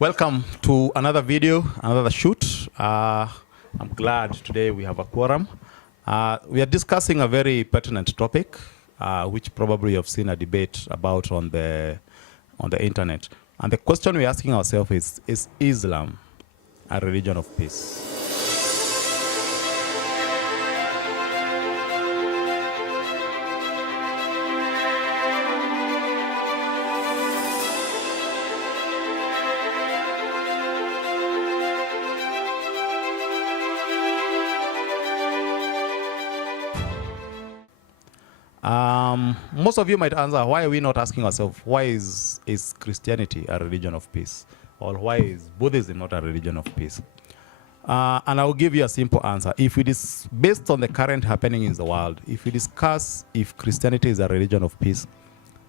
Welcome to another video, another shoot. I'm glad today we have a quorum. We are discussing a very pertinent topic, which probably you have seen a debate about on the internet. And the question we're asking ourselves is Islam a religion of peace? Most of you might answer, why are we not asking ourselves, why is Christianity a religion of peace? Or why is Buddhism not a religion of peace? And I'll give you a simple answer. If it is based on the current happening in the world, if we discuss if Christianity is a religion of peace,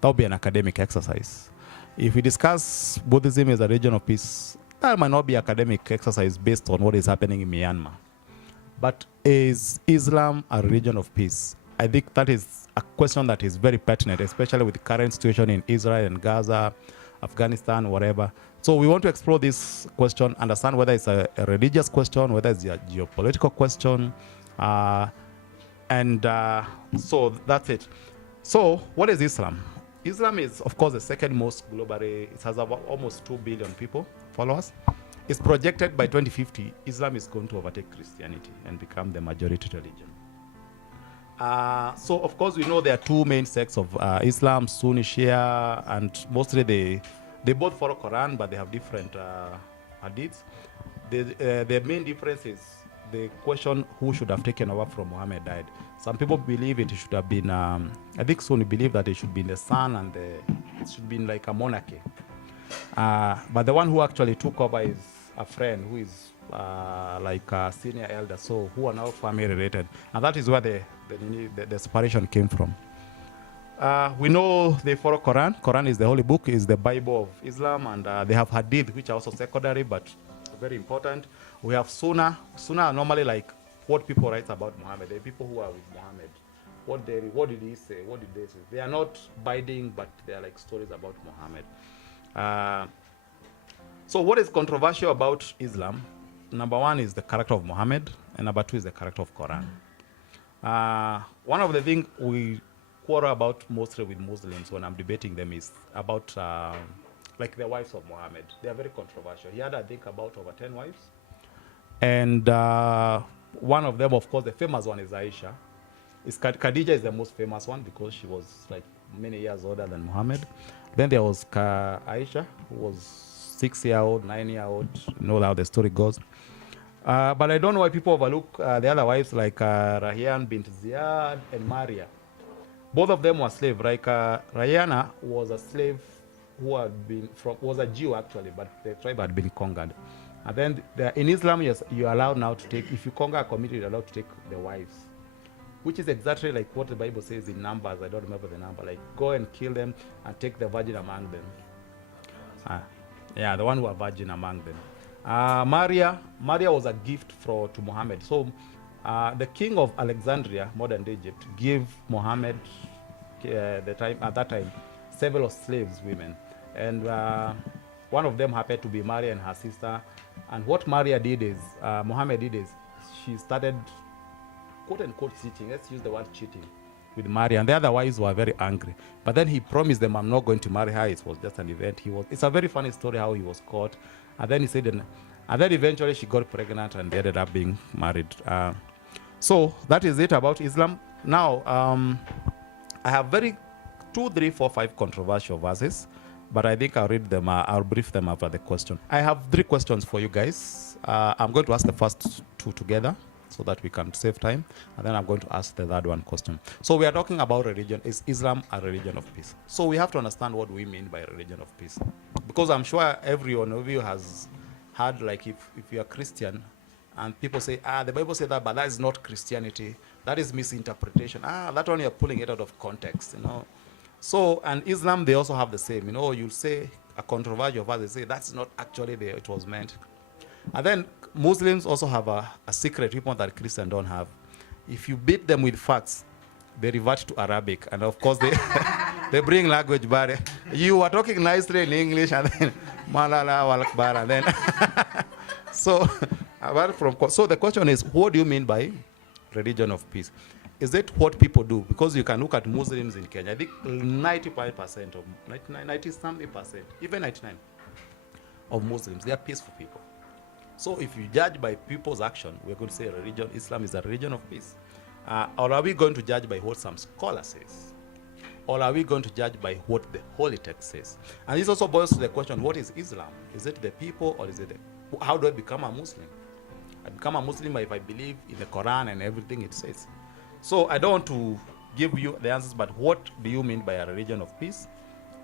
that would be an academic exercise. If we discuss Buddhism as a religion of peace, that might not be academic exercise based on what is happening in Myanmar. But is Islam a religion of peace? I think that is a question that is very pertinent, especially with the current situation in Israel and Gaza, Afghanistan, whatever. So we want to explore this question, understand whether it's a religious question, whether it's a geopolitical question. So that's it. So what is Islam? Islam is, of course, the second most globally. It has about almost 2 billion people, followers. It's projected by 2050, Islam is going to overtake Christianity and become the majority religion. So, of course, we know there are two main sects of Islam, Sunni, Shia, and mostly they both follow Quran, but they have different hadiths. The main difference is the question who should have taken over from Muhammad died. Some people believe it should have been, I think Sunni believe that it should be the son and it should be like a monarchy. But the one who actually took over is a friend who is like a senior elder, so who are now family related, and that is where the separation came from. We know they follow Quran. Quran is the holy book, is the Bible of Islam, and they have hadith, which are also secondary but very important. We have Sunnah. Sunnah are normally like what people write about Muhammad. The people who are with Muhammad. What did he say? What did they say? They are not binding, but they are like stories about Muhammad. So what is controversial about Islam? Number one is the character of Muhammad, and number two is the character of Quran. One of the things we quarrel about mostly with Muslims when I'm debating them is about like the wives of Muhammad. They are very controversial. He had, I think, about over 10 wives. And one of them, of course, the famous one is Aisha. Khadija is the most famous one because she was like many years older than Muhammad. Then there was Aisha, who was 6-year-old, 9-year-old, you know how the story goes. But I don't know why people overlook the other wives like Rayyan bint Ziyad and Maria. Both of them were slaves. Like Rayana was a slave who had been was a Jew actually, but the tribe had been conquered. And then in Islam, yes, you're allowed now to take, if you conquer a community, you're allowed to take the wives, which is exactly like what the Bible says in Numbers. I don't remember the number. Like, go and kill them and take the virgin among them. Yeah, the one who are virgin among them. Maria was a gift to Muhammad. So the king of Alexandria, modern Egypt, gave Muhammad at that time several slaves, women. And one of them happened to be Maria and her sister. And what Maria did is, Muhammad did is, she started quote unquote cheating. Let's use the word cheating with Maria, and the other wives were very angry. But then he promised them, I'm not going to marry her. It was just an event. It's a very funny story how he was caught. And then he said, and then eventually she got pregnant and they ended up being married. So that is it about Islam. Now, I have 2, 3, 4, 5 controversial verses, but I think I'll read them. I'll brief them after the question. I have 3 questions for you guys. I'm going to ask the first 2 together, so that we can save time, and then I'm going to ask the third one question. So we are talking about religion. Is Islam a religion of peace? So we have to understand what we mean by religion of peace, because I'm sure every one of you has heard, like, if you're a Christian and people say, the Bible said that, but that is not Christianity. That is misinterpretation. That one you're pulling it out of context, you know. So, and Islam, they also have the same. You know, you'll say a controversial verse, they say that's not actually the it was meant. And then Muslims also have a secret weapon that Christians don't have. If you beat them with facts, they revert to Arabic. And of course, they bring language barrier. You are talking nicely in English, and then Malala Walakbar, and then so so the question is, what do you mean by religion of peace? Is it what people do? Because you can look at Muslims in Kenya. I think 95% of 90-something%, even 99 of Muslims, they are peaceful people. So if you judge by people's action, we're going to say Islam is a religion of peace. Or are we going to judge by what some scholar says? Or are we going to judge by what the Holy Text says? And this also boils to the question, what is Islam? Is it the people, or is it how do I become a Muslim? I become a Muslim if I believe in the Quran and everything it says. So I don't want to give you the answers, but what do you mean by a religion of peace?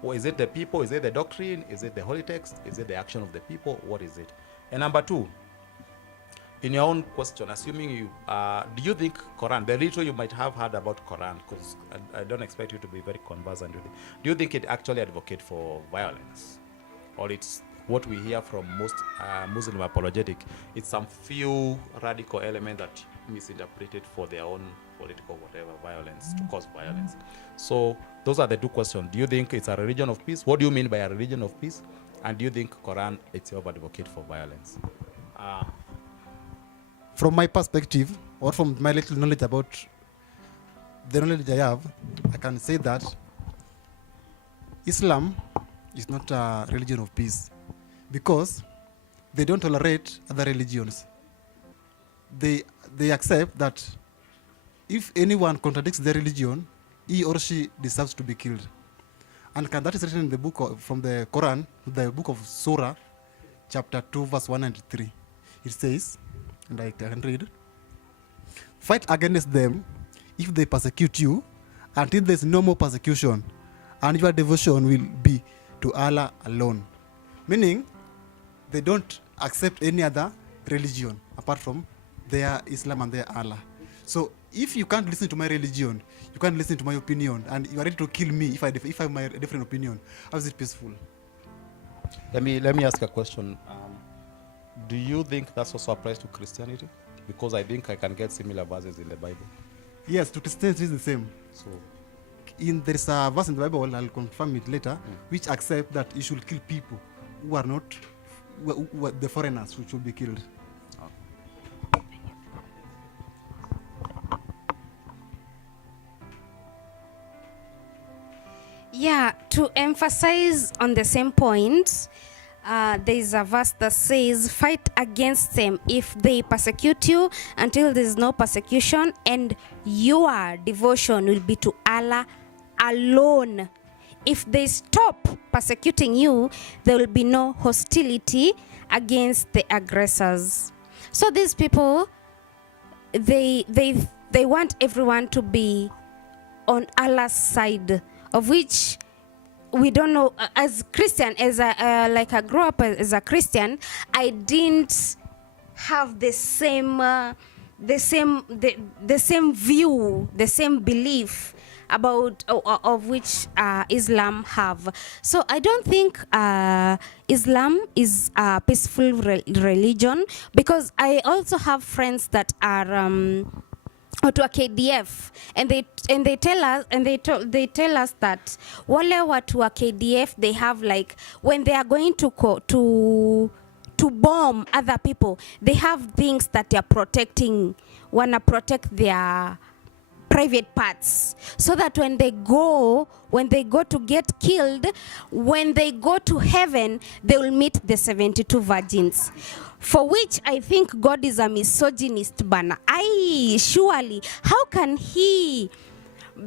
Or is it the people? Is it the doctrine? Is it the Holy Text? Is it the action of the people? What is it? And number two, in your own question, assuming you, do you think Quran, the little you might have heard about Quran, because I don't expect you to be very conversant with it, do you think it actually advocates for violence? Or it's what we hear from most Muslim apologetic, it's some few radical elements that misinterpreted for their own political whatever violence, to cause violence. So those are the two questions. Do you think it's a religion of peace? What do you mean by a religion of peace? And do you think Quran itself advocates for violence? From my perspective, or from my little knowledge about the knowledge I have, I can say that Islam is not a religion of peace, because they don't tolerate other religions. They accept that if anyone contradicts their religion, he or she deserves to be killed. And that is written in the book from the Quran, the book of Surah, chapter 2, verse 193. It says, and I can read, "Fight against them if they persecute you, until there is no more persecution, and your devotion will be to Allah alone." Meaning, they don't accept any other religion apart from their Islam and their Allah. So if you can't listen to my religion, you can't listen to my opinion, and you are ready to kill me if I have my different opinion, how is it peaceful? Let me ask a question. Do you think that's also applies to Christianity? Because I think I can get similar verses in the Bible. Yes, to Christianity is the same. So there is a verse in the Bible, I'll confirm it later, which accept that you should kill people who are not the foreigners who should be killed. Yeah, to emphasize on the same point, there is a verse that says, "Fight against them if they persecute you until there is no persecution, and your devotion will be to Allah alone. If they stop persecuting you, there will be no hostility against the aggressors." So these people, they want everyone to be on Allah's side, of which we don't know. As Christian, as I grew up as a Christian, I didn't have the same view, the same belief about of which Islam have. So I don't think Islam is a peaceful religion, because I also have friends that are to a KDF, and they tell us that wale watu wa KDF, they have, like, when they are going to bomb other people, they have things that they are protecting, wanna protect their private parts, so that when they go to get killed, when they go to heaven, they will meet the 72 virgins. For which I think God is a misogynist banner. Surely, how can he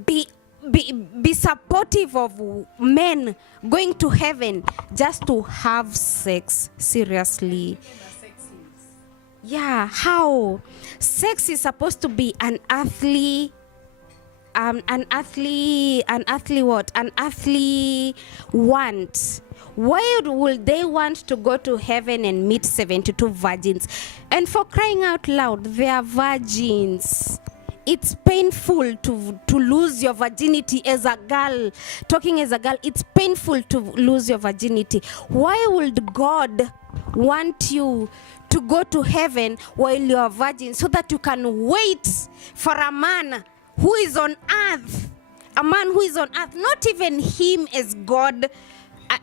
be supportive of men going to heaven just to have sex? Seriously. Yeah, how? Sex is supposed to be an earthly want. Why would they want to go to heaven and meet 72 virgins? And for crying out loud, they are virgins. It's painful to lose your virginity as a girl. Talking as a girl, it's painful to lose your virginity. Why would God want you to go to heaven while you are virgin, so that you can wait for a man who is on earth? A man who is on earth, not even him as God,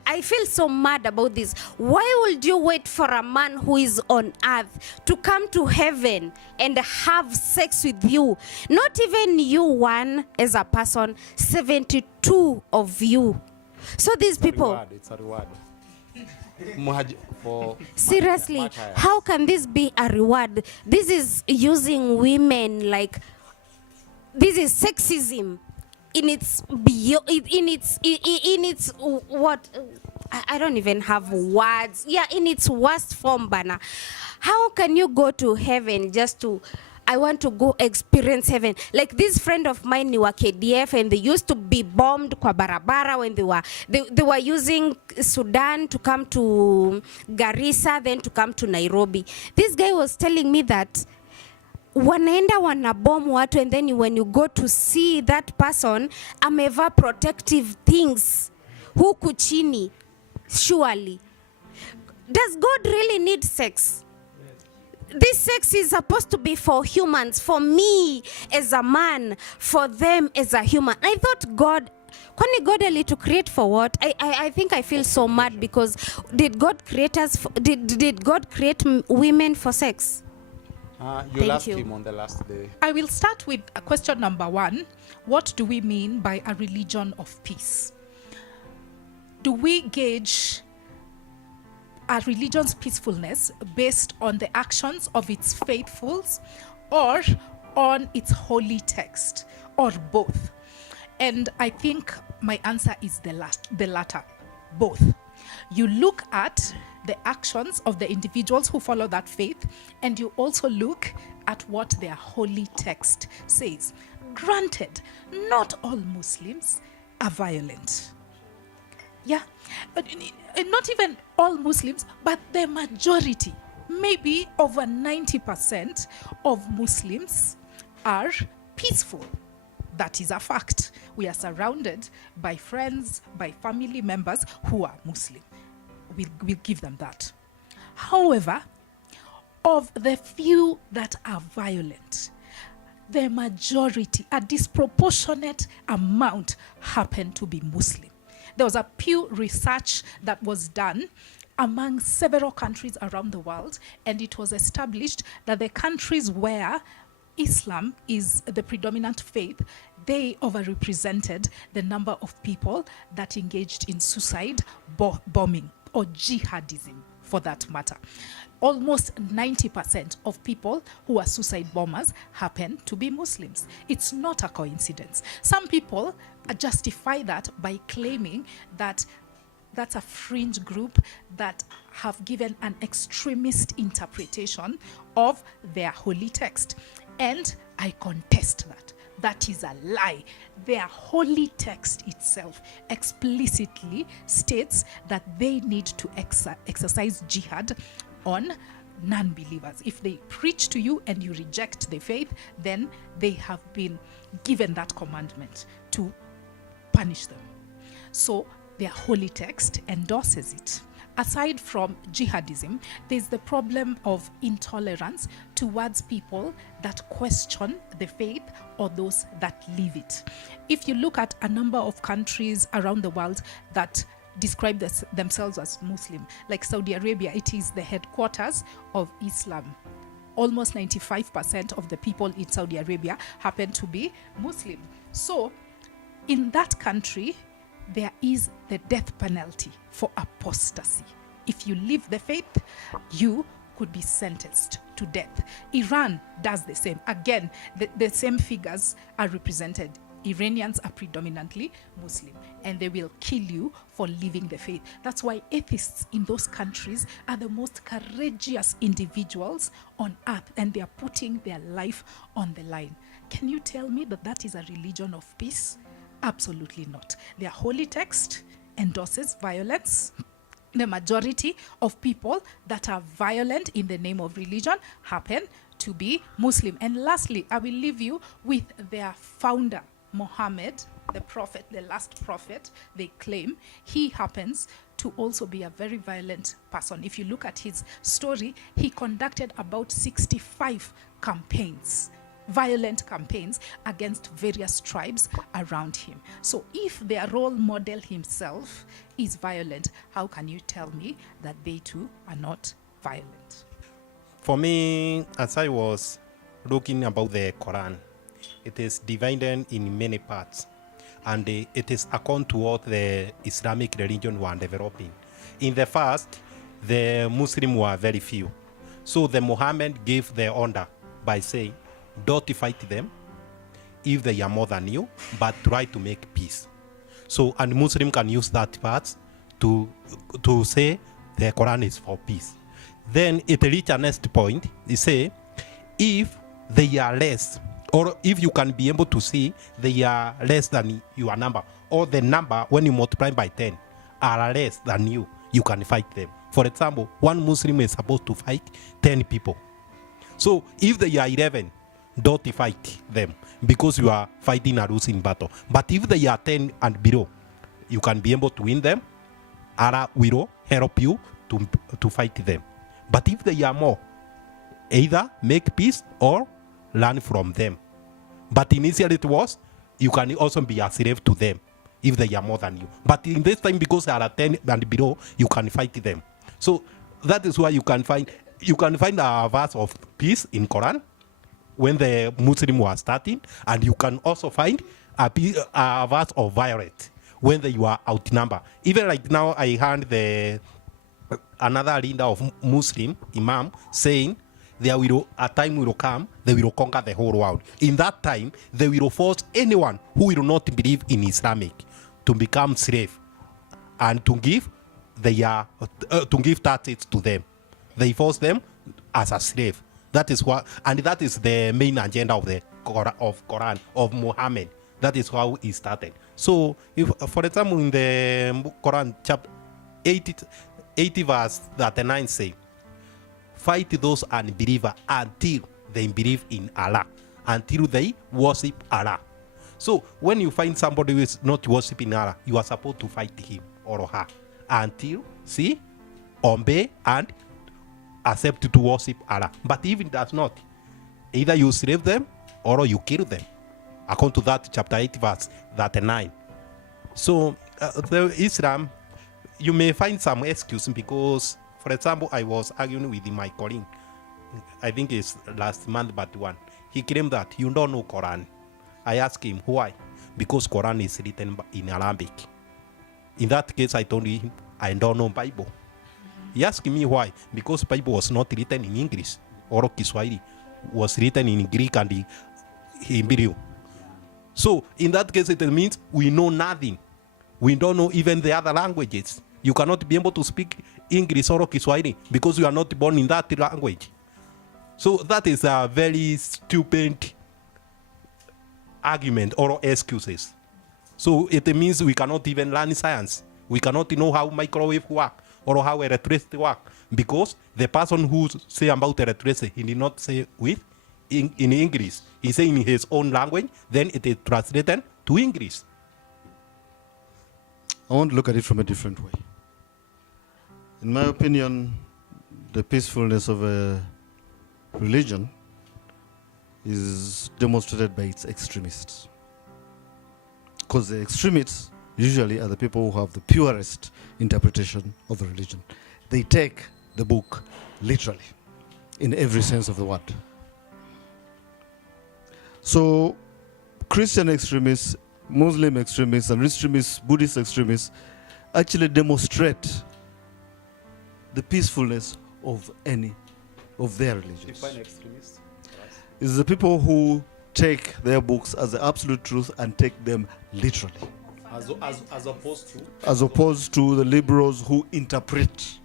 I feel so mad about this. Why would you wait for a man who is on earth to come to heaven and have sex with you? Not even you one as a person, 72 of you. So these people, It's a reward. For seriously, how can this be a reward? This is using women like, this is sexism in its what, I don't even have words. Yeah, in its worst form, Bana. How can you go to heaven just to, I want to go experience heaven? Like this friend of mine, they were KDF, and they used to be bombed kwa barabara when they were using Sudan to come to Garissa, then to come to Nairobi. This guy was telling me that wanaenda wanabom watu, and then when you go to see that person, ameva protective things huku chini. Surely, does God really need sex? This sex is supposed to be for humans, for me as a man, for them as a human. I thought God, kwani God only to create for what? I think I feel so mad because did God create us? Did God create women for sex? You'll ask him on the last day. I will start with question number 1. What do we mean by a religion of peace? Do we gauge a religion's peacefulness based on the actions of its faithfuls, or on its holy text, or both? And I think my answer is the latter, both. You look at the actions of the individuals who follow that faith, and you also look at what their holy text says. Granted, not all Muslims are violent. Yeah, not even all Muslims, but the majority, maybe over 90% of Muslims are peaceful. That is a fact. We are surrounded by friends, by family members who are Muslim. We'll give them that. However, of the few that are violent, the majority, a disproportionate amount, happen to be Muslim. There was a Pew research that was done among several countries around the world, and it was established that the countries where Islam is the predominant faith, they overrepresented the number of people that engaged in suicide bombing or jihadism, for that matter. Almost 90% of people who are suicide bombers happen to be Muslims. It's not a coincidence. Some people justify that by claiming that that's a fringe group that have given an extremist interpretation of their holy text. And I contest that. That is a lie. Their holy text itself explicitly states that they need to exercise jihad on non-believers. If they preach to you and you reject the faith, then they have been given that commandment to punish them. So their holy text endorses it. Aside from jihadism, there's the problem of intolerance towards people that question the faith or those that live it. If you look at a number of countries around the world that describe themselves as Muslim, like Saudi Arabia, it is the headquarters of Islam. Almost 95% of the people in Saudi Arabia happen to be Muslim. So in that country, there is the death penalty for apostasy. If you leave the faith, you could be sentenced to death. Iran does the same. Again, the same figures are represented. Iranians are predominantly Muslim, and they will kill you for leaving the faith. That's why atheists in those countries are the most courageous individuals on earth, and they are putting their life on the line. Can you tell me that that is a religion of peace? Absolutely not. Their holy text endorses violence. The majority of people that are violent in the name of religion happen to be Muslim. And lastly, I will leave you with their founder, Muhammad, the prophet, the last prophet, they claim. He happens to also be a very violent person. If you look at his story, he conducted about 65 campaigns violent campaigns against various tribes around him. So if their role model himself is violent, how can you tell me that they too are not violent? For me, as I was looking about the Quran, it is divided in many parts, and it is according to what the Islamic religion were developing. In the first, the Muslims were very few. So the Muhammad gave the order by saying, don't fight them if they are more than you, but try to make peace. So, and Muslim can use that part to say the Quran is for peace. Then it reach a next point. They say, if they are less, or if you can be able to see they are less than your number, or the number when you multiply by 10 are less than you can fight them. For example, one Muslim is supposed to fight 10 people. So if they are 11, don't fight them because you are fighting a losing battle. But if they are 10 and below, you can be able to win them. Allah will help you to fight them. But if they are more, either make peace or learn from them. But initially it was, you can also be a slave to them if they are more than you. But in this time, because they are 10 and below, you can fight them. So that is why you can find a verse of peace in Quran when the Muslim were starting, and you can also find a verse of violence when they were outnumbered. Even like now, I heard another leader of Muslim Imam saying, a time will come, they will conquer the whole world. In that time, they will force anyone who will not believe in Islamic to become slave and to give taxes to them. They force them as a slave. That is what, and that is the main agenda of the Quran of Muhammad. That is how it started. So, if, for example, in the Quran, chapter 80 verse 39 say, fight those unbelievers until they believe in Allah, until they worship Allah. So, when you find somebody who is not worshiping Allah, you are supposed to fight him or her until, obey and accept to worship Allah. But even that's not, either you slave them or you kill them, according to that chapter 8 verse 39. So the Islam, you may find some excuse because, for example, I was arguing with my colleague, I think it's last month but one. He claimed that you don't know Quran. I asked him why, because Quran is written in Arabic. In that case, I told him I don't know Bible. He asked me why, because Bible was not written in English or Kiswahili, was written in Greek and Hebrew. So in that case, it means we know nothing. We don't know even the other languages. You cannot be able to speak English or Kiswahili because you are not born in that language. So that is a very stupid argument or excuses. So it means we cannot even learn science. We cannot know how microwave work or how electricity work, because the person who say about electricity, he did not say in English. He say in his own language, then it is translated to English. I want to look at it from a different way. In my opinion, the peacefulness of a religion is demonstrated by its extremists. Because the extremists usually are the people who have the purest interpretation of the religion. They take the book literally, in every sense of the word. So, Christian extremists, Muslim extremists, and extremists, Buddhist extremists actually demonstrate the peacefulness of their religions. Define extremists. It's the people who take their books as the absolute truth and take them literally. As opposed to the liberals who interpret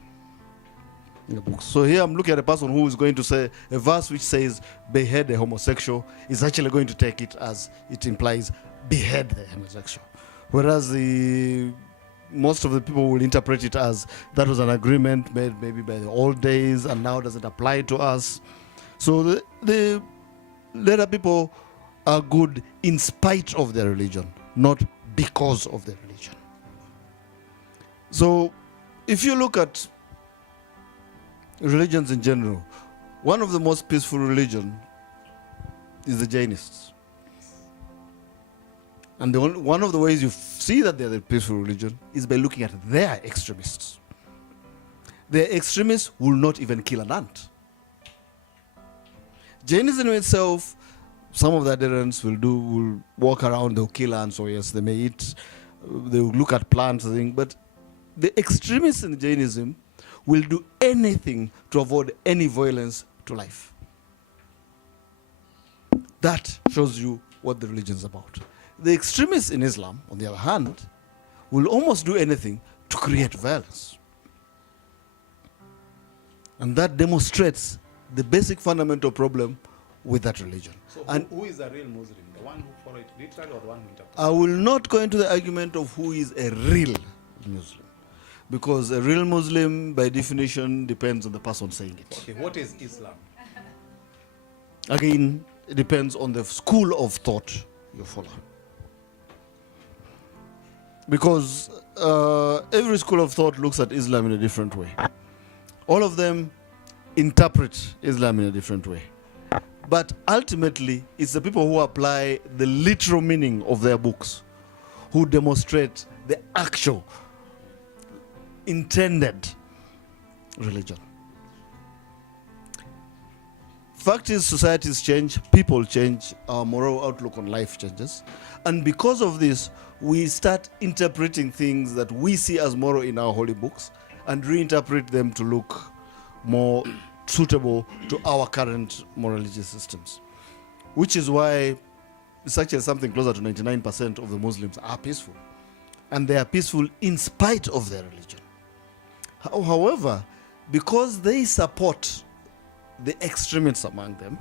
the books. So here I'm looking at a person who is going to say a verse which says behead a homosexual is actually going to take it as it implies behead the homosexual. Whereas most of the people will interpret it as that was an agreement made maybe by the old days and now doesn't apply to us. So the later people are good in spite of their religion, not because of their religion. So if you look at religions in general, one of the most peaceful religions is the Jainists. And one of the ways you see that they're the peaceful religion is by looking at their extremists. Their extremists will not even kill an ant. Jainism itself, some of the adherents will walk around, they'll kill ants, or yes, they may eat, they'll look at plants, I think, but the extremists in Jainism will do anything to avoid any violence to life. That shows you what the religion is about. The extremists in Islam, on the other hand, will almost do anything to create violence. And that demonstrates the basic fundamental problem with that religion. So and who is a real Muslim? The one who follows it literally or the one who interprets? I will not go into the argument of who is a real Muslim. Because a real Muslim, by definition, depends on the person saying it. Okay, what is Islam? Again, it depends on the school of thought you follow. Because every school of thought looks at Islam in a different way. All of them interpret Islam in a different way. But ultimately, it's the people who apply the literal meaning of their books who demonstrate the actual intended religion. Fact is, societies change, people change, our moral outlook on life changes. And because of this, we start interpreting things that we see as moral in our holy books and reinterpret them to look more suitable to our current morality systems. Which is why it's actually something closer to 99% of the Muslims are peaceful. And they are peaceful in spite of their religion. However, because they support the extremists among them,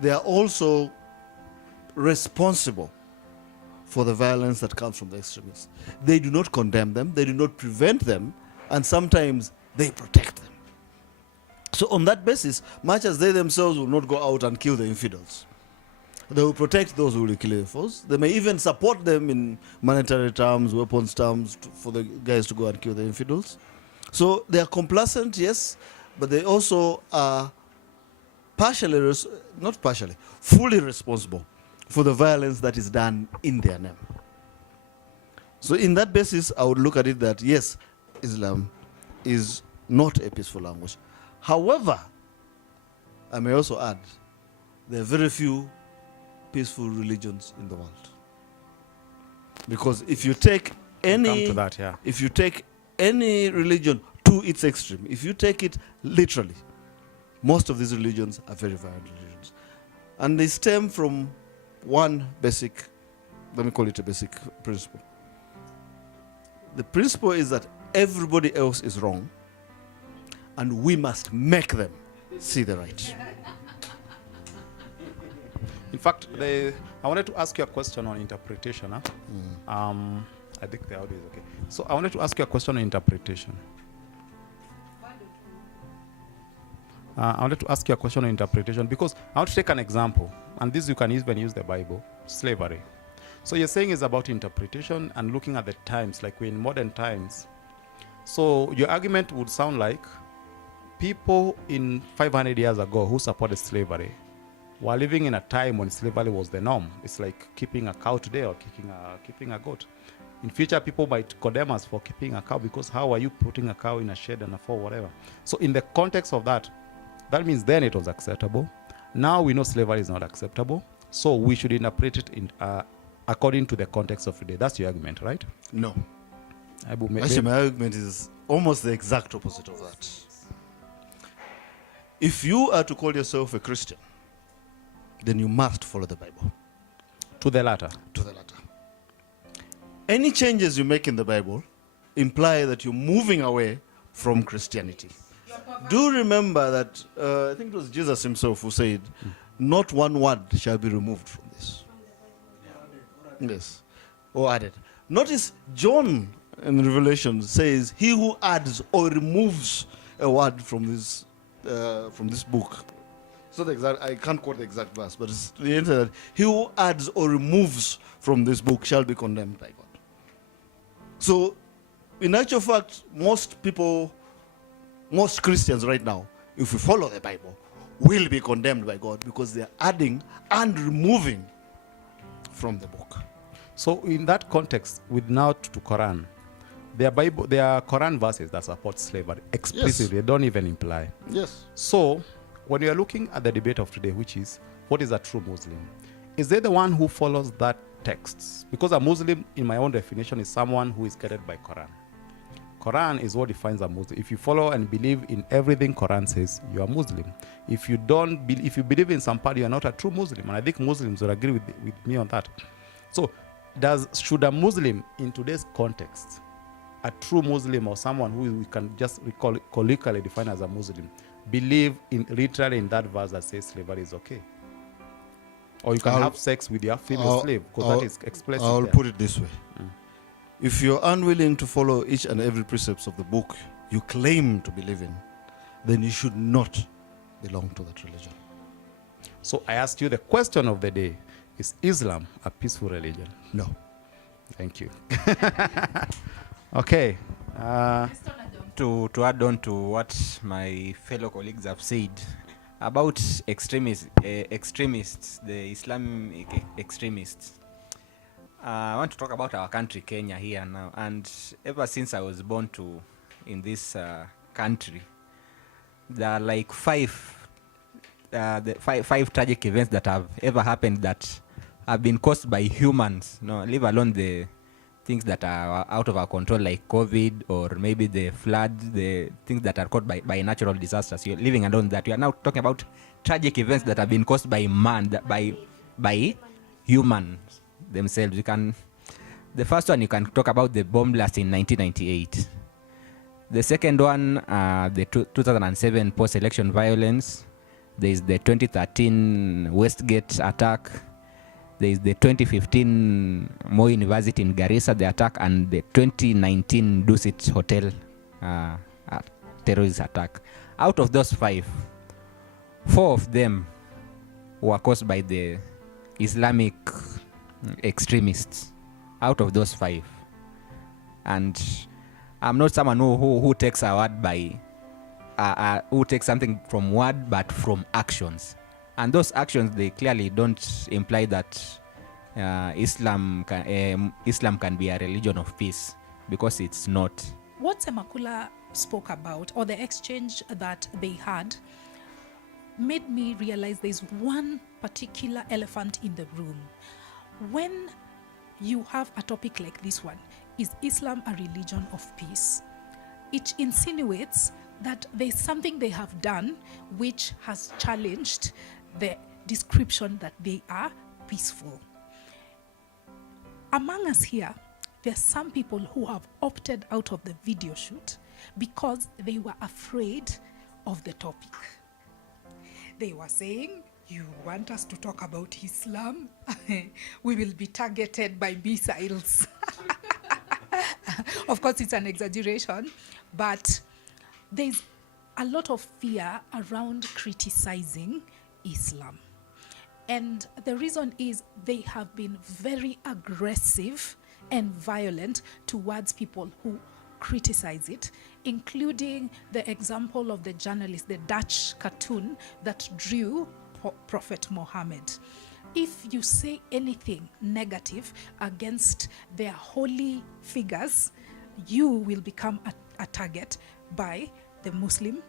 they are also responsible for the violence that comes from the extremists. They do not condemn them, they do not prevent them, and sometimes they protect them. So on that basis, much as they themselves will not go out and kill the infidels, they will protect those who will kill the foes. They may even support them in monetary terms, weapons terms, for the guys to go and kill the infidels. So they are complacent, yes, but they also are fully responsible for the violence that is done in their name. So in that basis, I would look at it that, yes, Islam is not a peaceful language. However, I may also add, there are very few peaceful religions in the world. Because if you take any, come to that, yeah. if you take any religion to its extreme, if you take it literally, most of these religions are very violent religions. And they stem from one basic, let me call it a basic principle. The principle is that everybody else is wrong, and we must make them see the right. In fact, I wanted to ask you a question on interpretation. Huh? I think the audio is okay. So I wanted to ask you a question on interpretation. I wanted to ask you a question on interpretation because I want to take an example, and this you can even use the Bible, slavery. So you're saying it's about interpretation and looking at the times, like we're in modern times. So your argument would sound like people in 500 years ago who supported slavery were living in a time when slavery was the norm. It's like keeping a cow today or keeping a goat. In future, people might condemn us for keeping a cow because how are you putting a cow in a shed and a foal, whatever. So in the context of that, that means then it was acceptable. Now we know slavery is not acceptable. So we should interpret it in, according to the context of today. That's your argument, right? No. Actually, my argument is almost the exact opposite of that. If you are to call yourself a Christian, then you must follow the Bible. To the latter. To the latter. Any changes you make in the Bible imply that you're moving away from Christianity. Do remember that, I think it was Jesus himself who said, not one word shall be removed from this. Yes, or added. Notice John in Revelation says, he who adds or removes a word from this book. It's not exact, I can't quote the exact verse, but it's the answer that he who adds or removes from this book shall be condemned by God. So, in actual fact, most Christians right now, if we follow the Bible, will be condemned by God because they are adding and removing from the book. So in that context, with now to Quran, there are Quran verses that support slavery explicitly. They don't even imply. Yes. So when you are looking at the debate of today, which is what is a true Muslim, is they the one who follows that text? Because a Muslim, in my own definition, is someone who is guided by Quran. Quran is what defines a Muslim. If you follow and believe in everything Quran says, you are Muslim. If you don't, if you believe in some part, you are not a true Muslim. And I think Muslims will agree with me on that. So, should a Muslim in today's context, a true Muslim or someone who we can just colloquially define as a Muslim, believe in literally in that verse that says slavery is okay? Or you can have sex with your female slave, because that is explicit. I'll put it this way. If you're unwilling to follow each and every precept of the book you claim to believe in, then you should not belong to that religion. So I asked you the question of the day. Is Islam a peaceful religion? No. Thank you. Okay. To add on to what my fellow colleagues have said about extremists, the Islamic extremists. I want to talk about our country, Kenya, here now. And ever since I was born in this country, there are like five tragic events that have ever happened that have been caused by humans. No, leave alone the things that are out of our control, like COVID or maybe the flood, the things that are caused by natural disasters. You're leaving alone that. We are now talking about tragic events that have been caused by man, by humans themselves. The first one, you can talk about the bomb blast in 1998. The second one, the 2007 post-election violence. There is the 2013 Westgate attack. There is the 2015 Moi University in Garissa, the attack, and the 2019 Dusit Hotel terrorist attack. Out of those five, 4 of them were caused by the Islamic extremists. Out of those 5. And I'm not someone who takes a word by who takes something from word but from actions. And those actions, they clearly don't imply that Islam can be a religion of peace, because it's not. What Semakula spoke about, or the exchange that they had, made me realize there's one particular elephant in the room. When you have a topic like this one, is Islam a religion of peace? It insinuates that there's something they have done which has challenged the description that they are peaceful. Among us here, there are some people who have opted out of the video shoot because they were afraid of the topic. They were saying, you want us to talk about Islam? We will be targeted by missiles. Of course, it's an exaggeration, but there's a lot of fear around criticizing Islam. And the reason is they have been very aggressive and violent towards people who criticize it, including the example of the journalist, the Dutch cartoon that drew Prophet Muhammad. If you say anything negative against their holy figures, you will become a target by the Muslim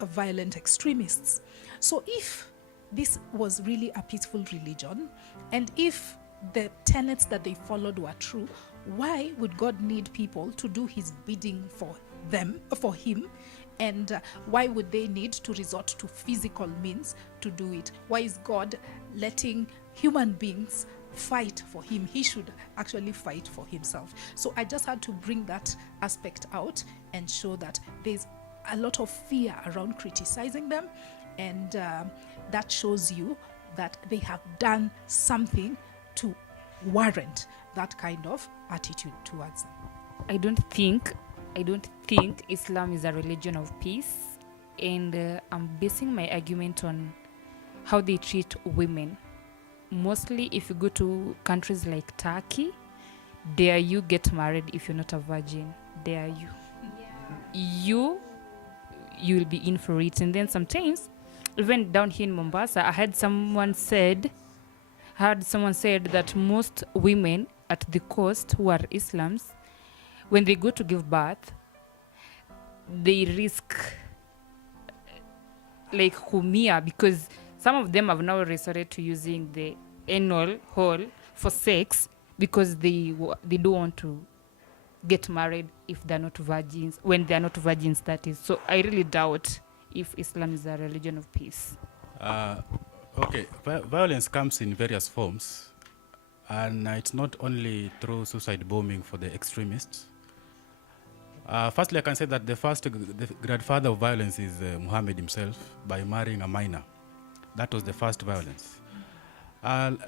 violent extremists. So if this was really a peaceful religion, and if the tenets that they followed were true, why would God need people to do his bidding for him? And why would they need to resort to physical means to do it? Why is God letting human beings fight for him? He should actually fight for himself. So I just had to bring that aspect out and show that there's a lot of fear around criticizing them, and that shows you that they have done something to warrant that kind of attitude towards them. I don't think Islam is a religion of peace, and I'm basing my argument on how they treat women. Mostly, if you go to countries like Turkey, dare you get married if you're not a virgin? Dare you? You will be in for it. And then sometimes even down here in Mombasa, I had someone said that most women at the coast who are Islams, when they go to give birth, they risk like kumia, because some of them have now resorted to using the anal hole for sex because they don't want to get married if they're not virgins, when they're not virgins, that is. So I really doubt if Islam is a religion of peace. Okay, violence comes in various forms, and it's not only through suicide bombing for the extremists. Firstly, I can say that the grandfather of violence is Muhammad himself, by marrying a minor. That was the first violence.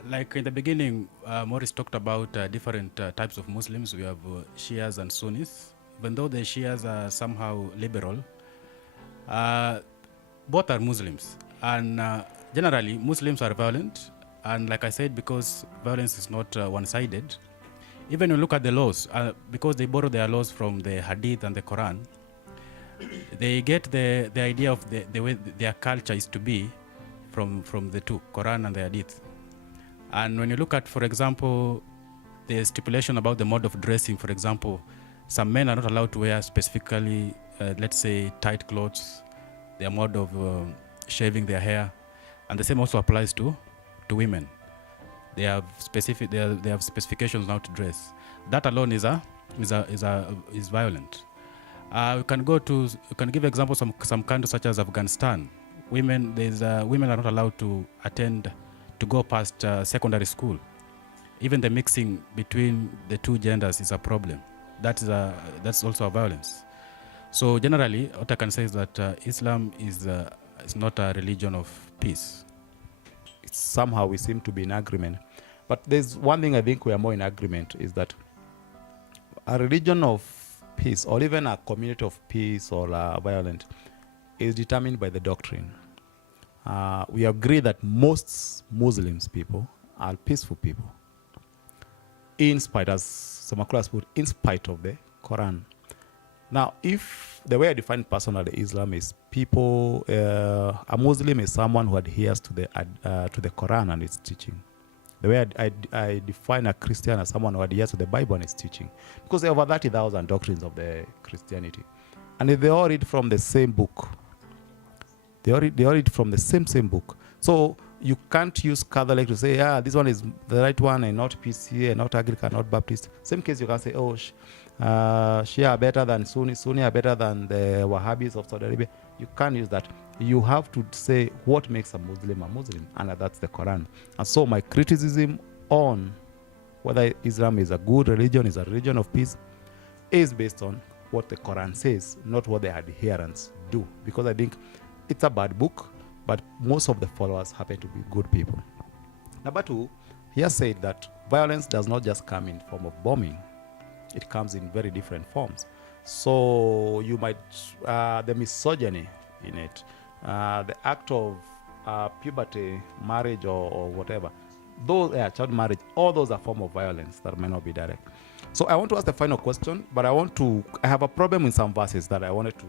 Like in the beginning, Morris talked about different types of Muslims. We have Shias and Sunnis. Even though the Shias are somehow liberal, both are Muslims. And generally, Muslims are violent. And like I said, because violence is not one-sided, even when you look at the laws, because they borrow their laws from the Hadith and the Quran, they get the idea of the way their culture is to be from the two, Quran and the Hadith. And when you look at, for example, the stipulation about the mode of dressing, for example, some men are not allowed to wear specifically, let's say, tight clothes, their mode of shaving their hair, and the same also applies to women. They have specifications on how to dress. That alone is violent. We can give examples some countries such as Afghanistan. Women are not allowed to go past secondary school. Even the mixing between the two genders is a problem. That's also a violence. So generally, what I can say is that Islam is not a religion of peace. Somehow we seem to be in agreement. But there's one thing I think we are more in agreement is that a religion of peace, or even a community of peace or violent, is determined by the doctrine. We agree that most Muslims people are peaceful people, in spite, as some scholars put, in spite of the Quran. Now, if the way I define personally Islam is people, a Muslim is someone who adheres to the Quran and its teaching. The way I define a Christian as someone who adheres to the Bible and its teaching, because there are over 30,000 doctrines of the Christianity, and they all read from the same book. They all read from the same book. So you can't use Catholic to say, this one is the right one, and not PC, and not Anglican, not Baptist. Same case, you can say, Shia are better than Sunni, Sunni are better than the Wahhabis of Saudi Arabia. You can't use that. You have to say what makes a Muslim, and that's the Quran. And so my criticism on whether Islam is a good religion, is a religion of peace, is based on what the Quran says, not what the adherents do. Because I think it's a bad book, but most of the followers happen to be good people. Number two, he has said that violence does not just come in form of bombing. It comes in very different forms. So you might, the misogyny in it, the act of puberty, marriage or whatever, those child marriage, all those are form of violence that may not be direct. So I want to ask the final question, but I have a problem in some verses that I wanted to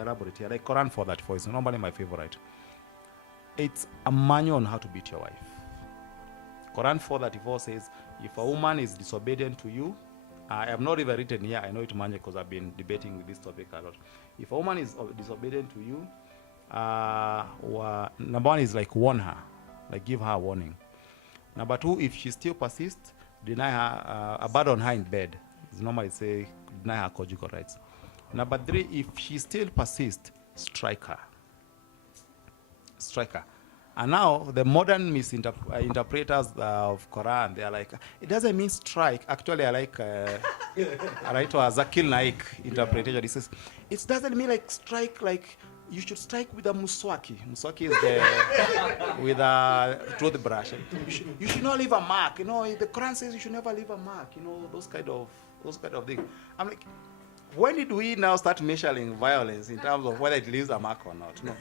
elaborate here. Like Quran 4:34 is normally my favorite. It's a manual on how to beat your wife. Quran 4:34 says, if a woman is disobedient to you, I have not even written here, I know it manual because I've been debating with this topic a lot. If a woman is disobedient to you, number one is like warn her, like give her a warning. Number two, if she still persists, deny her, abandon her in bed. It's normally say deny her conjugal rights. Number three, if she still persists, strike her. Strike her. And now the modern interpreters of Quran, they are like, it doesn't mean strike. Actually, I like Zakil Naik interpretation. He says, it doesn't mean like strike, like you should strike with a muswaki. Muswaki is with a toothbrush. You should not leave a mark. You know, the Quran says you should never leave a mark. You know, those kind of things. I'm like, when did we now start measuring violence in terms of whether it leaves a mark or not? No.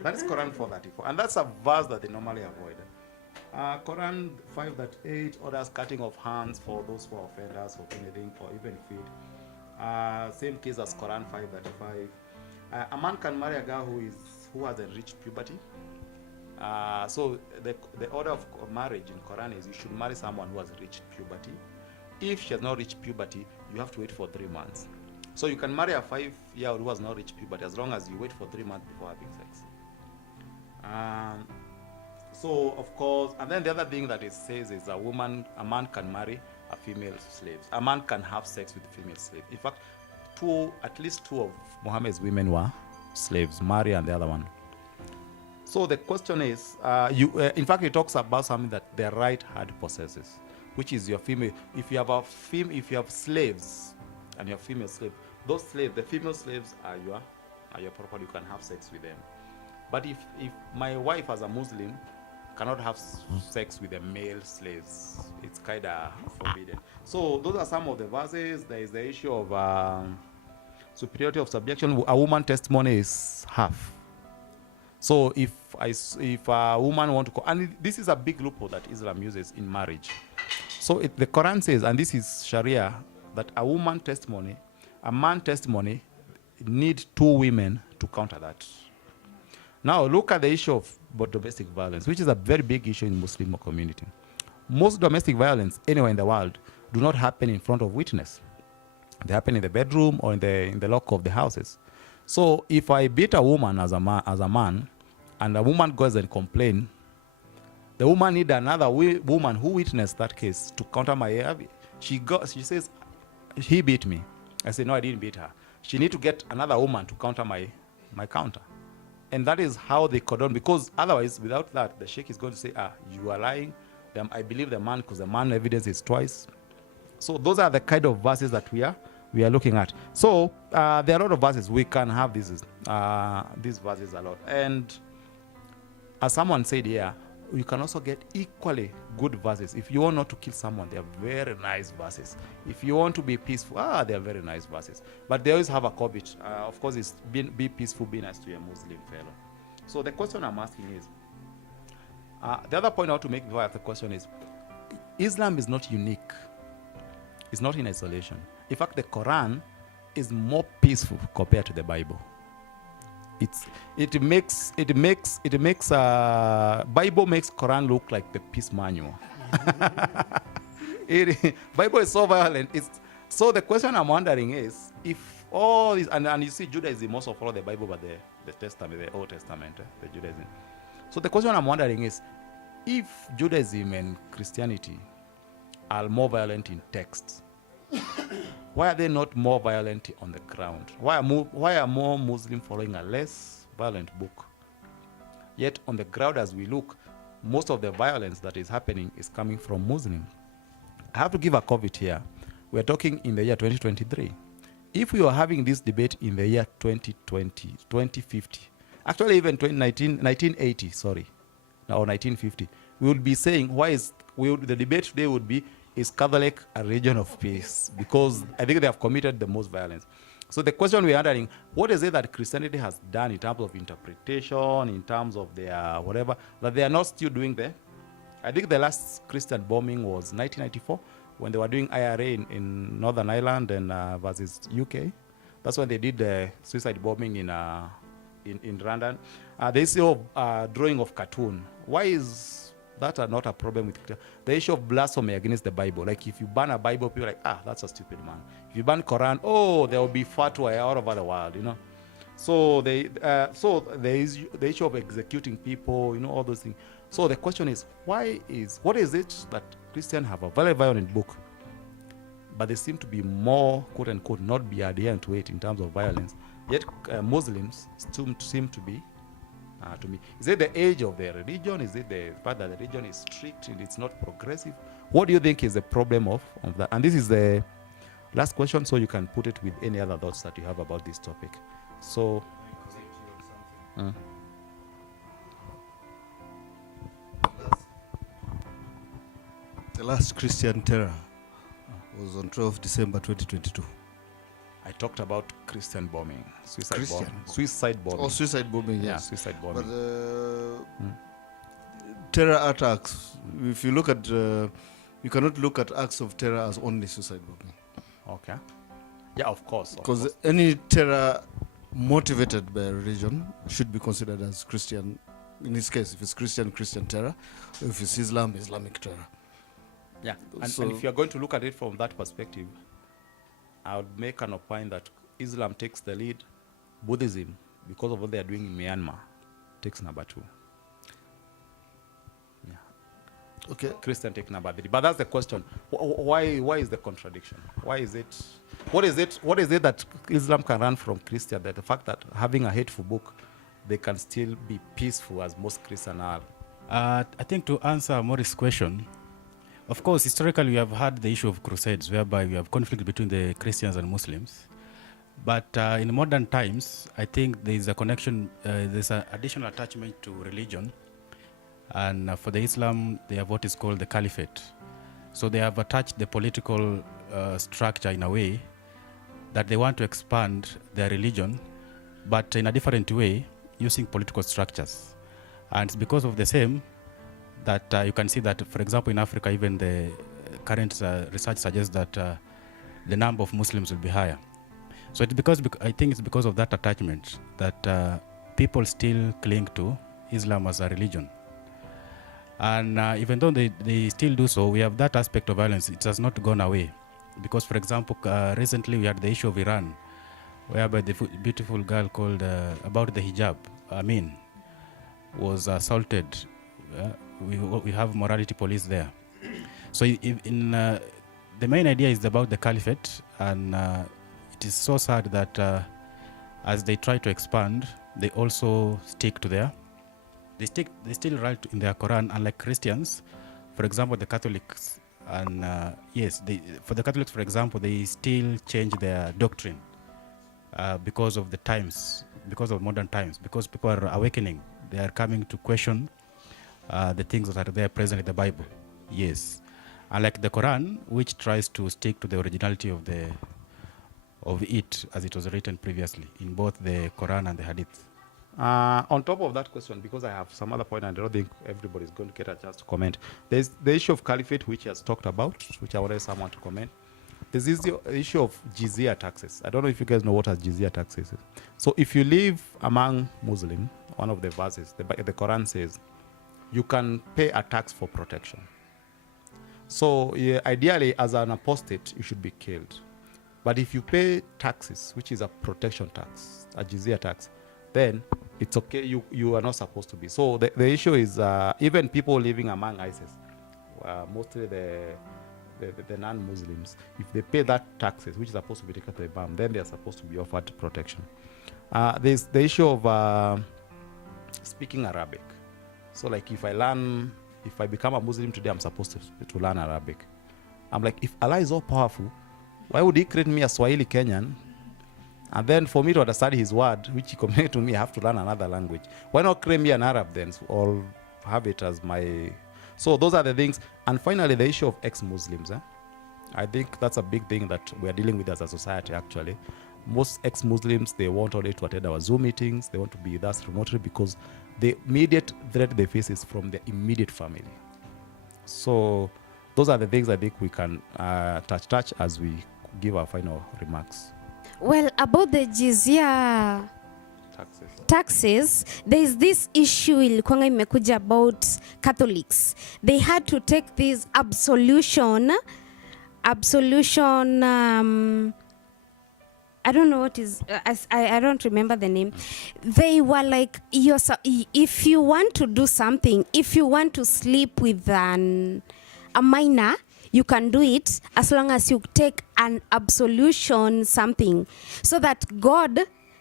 That is Quran 4:34, and that's a verse that they normally avoid. Quran 5:8 orders cutting of hands for those who are offenders, for anything, for even feed. Same case as Quran 5:35. A man can marry a girl who hasn't reached puberty. So the order of marriage in Quran is you should marry someone who has reached puberty. If she has not reached puberty, you have to wait for 3 months. So you can marry a 5-year-old who has not reached puberty as long as you wait for 3 months before having sex. So of course, and then the other thing that it says is a man can marry a female slave. A man can have sex with a female slave. In fact, at least two of Muhammad's women were slaves, Maria and the other one. So the question is, in fact, it talks about something that the right hand possesses, which is your female. If you have slaves and your female slave, those slaves, the female slaves are your property. You can have sex with them. But if my wife as a Muslim cannot have sex with the male slaves, it's kind of forbidden. So those are some of the verses. There is the issue of superiority of subjection. A woman testimony is half. So if a woman want to go, and this is a big loophole that Islam uses in marriage. So the Quran says, and this is Sharia, that a man testimony need 2 women to counter that. Now look at the issue of domestic violence, which is a very big issue in Muslim community. Most domestic violence anywhere in the world do not happen in front of witness. They happen in the bedroom or in the lock of the houses. So if I beat a woman as a man, and a woman goes and complain, the woman need another woman who witnessed that case to counter my. She says, he beat me. I say, no, I didn't beat her. She need to get another woman to counter my counter. And that is how they cordon, because otherwise, without that, the sheikh is going to say, you are lying. I believe the man, because the man evidence is twice. So those are the kind of verses that we are looking at. So there are a lot of verses. We can have these verses a lot. And as someone said here, you can also get equally good verses. If you want not to kill someone, they are very nice verses. If you want to be peaceful, they are very nice verses. But they always have a caveat. Of course, it's be peaceful, be nice to your Muslim fellow. So the question I'm asking is, the other point I want to make before I ask the question is, Islam is not unique. It's not in isolation. In fact, the Quran is more peaceful compared to the Bible. Bible makes Quran look like the peace manual. Bible is so violent. So the question I'm wondering is, if all this, and you see Judaism also follow the Bible, but the Testament, the Old Testament, the Judaism. So the question I'm wondering is, if Judaism and Christianity are more violent in text, why are they not more violent on the ground? Why are more Muslims following a less violent book? Yet on the ground, as we look, most of the violence that is happening is coming from Muslims. I have to give a caveat here. We're talking in the year 2023. If we were having this debate in the year 2020, 2050, actually even 1980, or 1950, we would be saying, the debate today would be, is Catholic a religion of peace? Because I think they have committed the most violence. So the question we're wondering, what is it that Christianity has done in terms of interpretation, in terms of their whatever, that they are not still doing there? I think the last Christian bombing was 1994, when they were doing IRA in Northern Ireland and versus UK. That's when they did the suicide bombing in London. The issue of drawing of cartoon. Why is that not a problem with the issue of blasphemy against the Bible? Like if you ban a Bible, people are like, that's a stupid man. If you ban Quran, there will be fatwa all over the world, So there is the issue of executing people, all those things. So the question is, what is it that Christians have a very violent book, but they seem to be more, quote unquote, not be adherent to it in terms of violence, yet Muslims still seem to be, to me. Is it the age of their religion? Is it the fact that the religion is strict and it's not progressive? What do you think is the problem of that? And this is the last question, so you can put it with any other thoughts that you have about this topic. So, the last Christian terror was on 12 December 2022. I talked about Christian bombing, suicide Christian bombing. Suicide bombing. Oh, suicide bombing, Yeah, yes. suicide bombing. But terror attacks, if you look at, you cannot look at acts of terror as only suicide bombing. Okay. Yeah, of course. Because any terror motivated by religion should be considered as Christian. In this case, if it's Christian, Christian terror. If it's Islam, Islamic terror. Yeah, and So- if you're going to look at it from that perspective, I would make an opinion that Islam takes the lead, Buddhism, because of what they are doing in Myanmar, takes number 2. Okay. Christian take number 3. But that's the question. Why is the contradiction? Why is it? What is it that Islam can run from Christian? That the fact that having a hateful book, they can still be peaceful as most Christians are. I think to answer Morris' question, of course, historically we have had the issue of crusades, whereby we have conflict between the Christians and Muslims. But in modern times, I think there is a connection, there's an additional attachment to religion. And for the Islam, they have what is called the caliphate. So they have attached the political structure in a way that they want to expand their religion, but in a different way, using political structures. And it's because of the same that you can see that, for example, in Africa, even the current research suggests that the number of Muslims will be higher. So it's because I think it's because of that attachment that people still cling to Islam as a religion. And even though they still do so, we have that aspect of violence. It has not gone away. Because, for example, recently we had the issue of Iran, whereby the beautiful girl called about the hijab, Amin, was assaulted. We have morality police there. So the main idea is about the caliphate, and it is so sad that as they try to expand, they also stick to their they still write in their Quran, unlike Christians. For example, the Catholics, and for the Catholics, for example, they still change their doctrine because of the times, because of modern times, because people are awakening. They are coming to question the things that are there present in the Bible. Yes, unlike the Quran, which tries to stick to the originality of it as it was written previously in both the Quran and the Hadith. On top of that question, because I have some other point, and I don't think everybody's going to get a chance to comment. There's the issue of caliphate, which he has talked about, which I wanted someone to comment. There's this issue of jizya taxes. I don't know if you guys know what a jizya taxes is. So if you live among Muslim, one of the verses, the Quran says, you can pay a tax for protection. So ideally, as an apostate, you should be killed. But if you pay taxes, which is a protection tax, a jizya tax, then it's okay, you are not supposed to be. So the issue is even people living among ISIS, mostly the non-Muslims, if they pay that taxes, which is supposed to be taken to the Imam, then they are supposed to be offered protection. There's the issue of speaking Arabic. So like if I become a Muslim today, I'm supposed to learn Arabic. I'm like, if Allah is all powerful, why would he create me a Swahili Kenyan? And then for me to understand his word, which he communicated to me, I have to learn another language. Why not create me an Arab then, or have it as my... So those are the things. And finally, the issue of ex-Muslims. I think that's a big thing that we are dealing with as a society, actually. Most ex-Muslims, they want only to attend our Zoom meetings. They want to be with us remotely because the immediate threat they face is from their immediate family. So those are the things I think we can touch as we give our final remarks. Well, about the jizya taxes, there is this issue ilikuwa imekuja about Catholics. They had to take this absolution. I don't know what is. I don't remember the name. They were like, if you want to do something, if you want to sleep with a minor, you can do it as long as you take an absolution something, so that God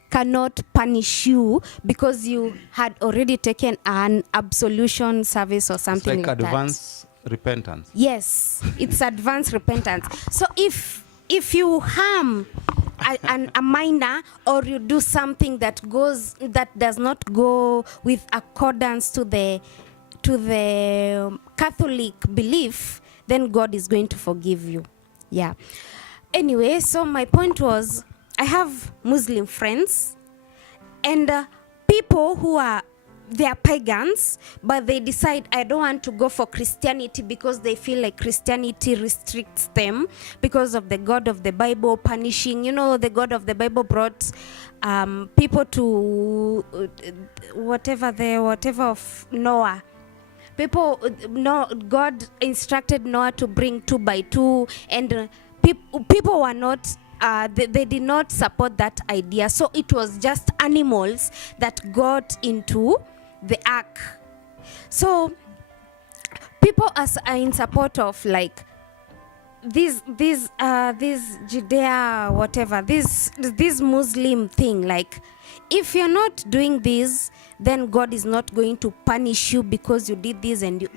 cannot punish you because you had already taken an absolution service or something like advanced repentance. Yes, it's advanced repentance. So if you harm a minor, or you do something that does not go with accordance to the Catholic belief, then God is going to forgive you. Yeah. Anyway, so my point was, I have Muslim friends, and people who are they are pagans, but they decide, I don't want to go for Christianity because they feel like Christianity restricts them because of the God of the Bible punishing. You know, the God of the Bible brought people to whatever of Noah. People, no, God instructed Noah to bring 2 by 2, and people were not. They did not support that idea, so it was just animals that got into the ark. So people are in support of like this Judea, whatever, this Muslim thing. Like, if you're not doing this, then God is not going to punish you because you did this and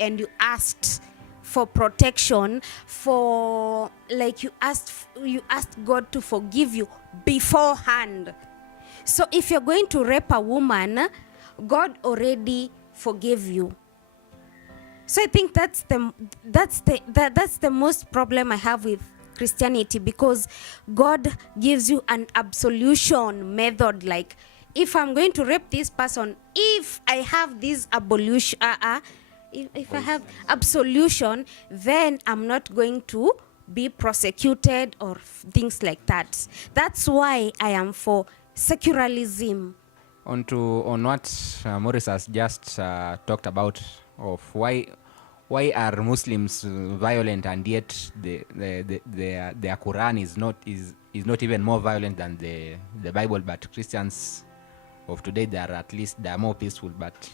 you asked for protection, for like you asked God to forgive you beforehand. So if you're going to rape a woman, God already forgave you. So I think that's the most problem I have with Christianity, because God gives you an absolution method. Like, if I'm going to rape this person, if I have this abolition, if I have absolution, then I'm not going to be prosecuted or things like that. That's why I am for secularism. On what Morris has just talked about, of why are Muslims violent, and yet their Quran is not even more violent than the Bible, but Christians of today, they are more peaceful. But